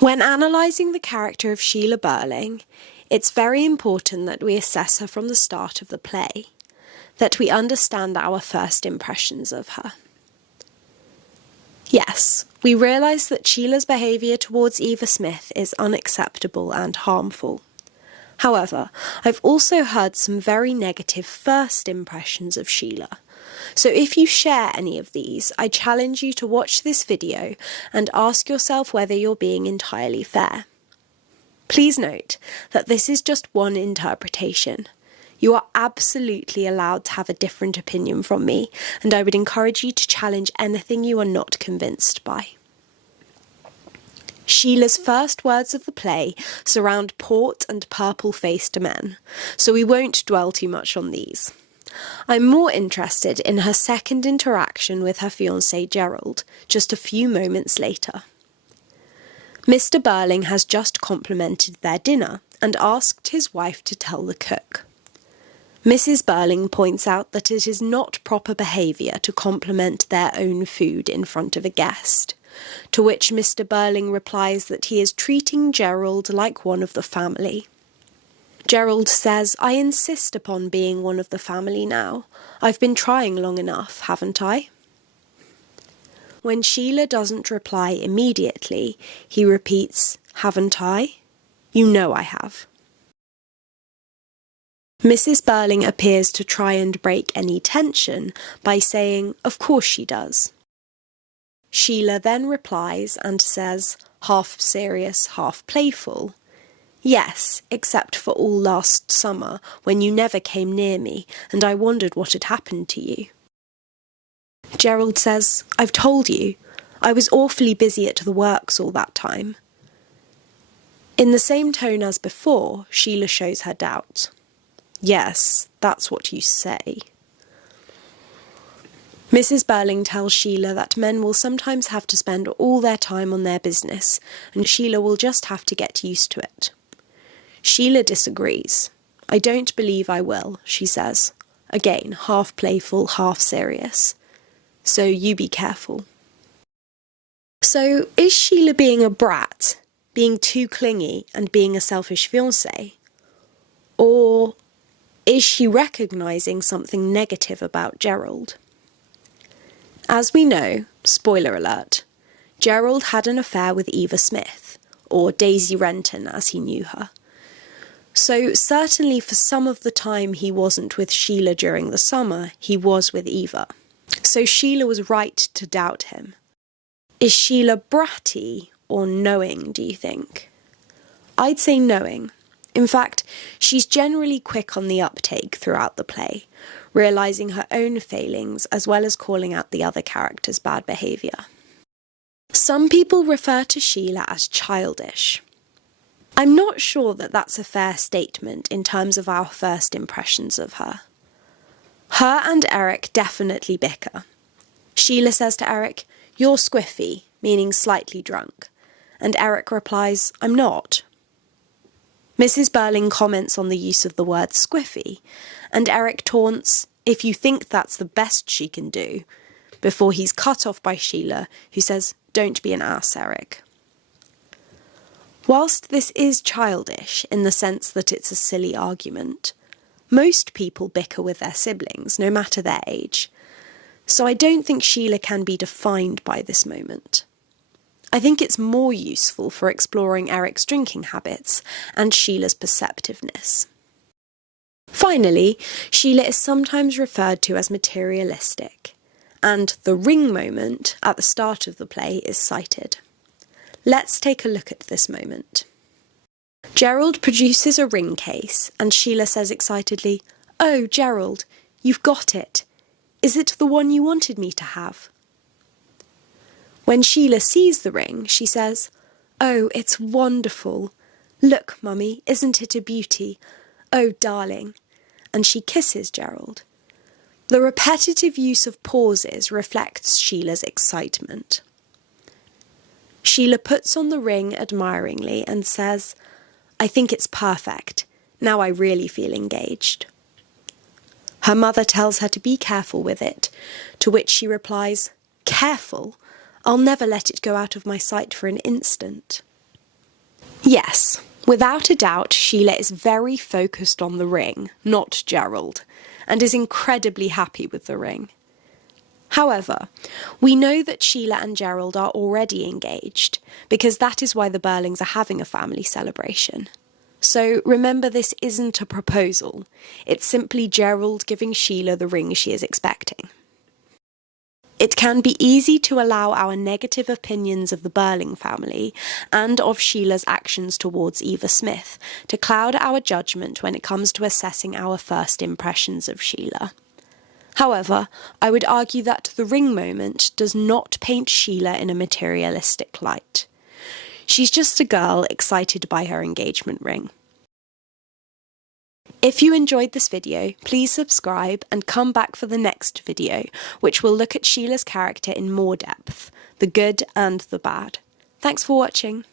When analysing the character of Sheila Birling, it's very important that we assess her from the start of the play, that we understand our first impressions of her. Yes, we realise that Sheila's behaviour towards Eva Smith is unacceptable and harmful. However, I've also heard some very negative first impressions of Sheila. So if you share any of these, I challenge you to watch this video and ask yourself whether you're being entirely fair. Please note that this is just one interpretation. You are absolutely allowed to have a different opinion from me, and I would encourage you to challenge anything you are not convinced by. Sheila's first words of the play surround port and purple-faced men, so we won't dwell too much on these. I'm more interested in her second interaction with her fiancé Gerald, just a few moments later. Mr. Birling has just complimented their dinner and asked his wife to tell the cook. Mrs. Birling points out that it is not proper behaviour to compliment their own food in front of a guest, to which Mr. Birling replies that he is treating Gerald like one of the family. Gerald says, "I insist upon being one of the family now. I've been trying long enough, haven't I?" When Sheila doesn't reply immediately, he repeats, "Haven't I? You know I have." Mrs. Birling appears to try and break any tension by saying, "Of course she does." Sheila then replies and says, half serious, half playful, "Yes, except for all last summer, when you never came near me, and I wondered what had happened to you." Gerald says, "I've told you. I was awfully busy at the works all that time." In the same tone as before, Sheila shows her doubt. "Yes, that's what you say." Mrs. Birling tells Sheila that men will sometimes have to spend all their time on their business, and Sheila will just have to get used to it. Sheila disagrees. "I don't believe I will," she says, again half playful, half serious. "So you be careful." So is Sheila being a brat, being too clingy and being a selfish fiancé? Or is she recognising something negative about Gerald? As we know, spoiler alert, Gerald had an affair with Eva Smith, or Daisy Renton as he knew her. So certainly for some of the time he wasn't with Sheila during the summer, he was with Eva. So Sheila was right to doubt him. Is Sheila bratty or knowing, do you think? I'd say knowing. In fact, she's generally quick on the uptake throughout the play, realising her own failings as well as calling out the other characters' bad behaviour. Some people refer to Sheila as childish. I'm not sure that that's a fair statement in terms of our first impressions of her. Her and Eric definitely bicker. Sheila says to Eric, "You're squiffy," meaning slightly drunk, and Eric replies, "I'm not." Mrs. Birling comments on the use of the word squiffy, and Eric taunts, "If you think that's the best she can do," before he's cut off by Sheila, who says, "Don't be an ass, Eric." Whilst this is childish in the sense that it's a silly argument, most people bicker with their siblings, no matter their age. So I don't think Sheila can be defined by this moment. I think it's more useful for exploring Eric's drinking habits and Sheila's perceptiveness. Finally, Sheila is sometimes referred to as materialistic, and the ring moment at the start of the play is cited. Let's take a look at this moment. Gerald produces a ring case, and Sheila says excitedly, "Oh, Gerald, you've got it. Is it the one you wanted me to have?" When Sheila sees the ring, she says, "Oh, it's wonderful. Look, Mummy, isn't it a beauty? Oh, darling." And she kisses Gerald. The repetitive use of pauses reflects Sheila's excitement. Sheila puts on the ring admiringly and says, "I think it's perfect. Now I really feel engaged." Her mother tells her to be careful with it, to which she replies, "Careful? I'll never let it go out of my sight for an instant." Yes, without a doubt, Sheila is very focused on the ring, not Gerald, and is incredibly happy with the ring. However, we know that Sheila and Gerald are already engaged, because that is why the Birlings are having a family celebration. So remember, this isn't a proposal, it's simply Gerald giving Sheila the ring she is expecting. It can be easy to allow our negative opinions of the Birling family and of Sheila's actions towards Eva Smith to cloud our judgment when it comes to assessing our first impressions of Sheila. However, I would argue that the ring moment does not paint Sheila in a materialistic light. She's just a girl excited by her engagement ring. If you enjoyed this video, please subscribe and come back for the next video, which will look at Sheila's character in more depth, the good and the bad. Thanks for watching.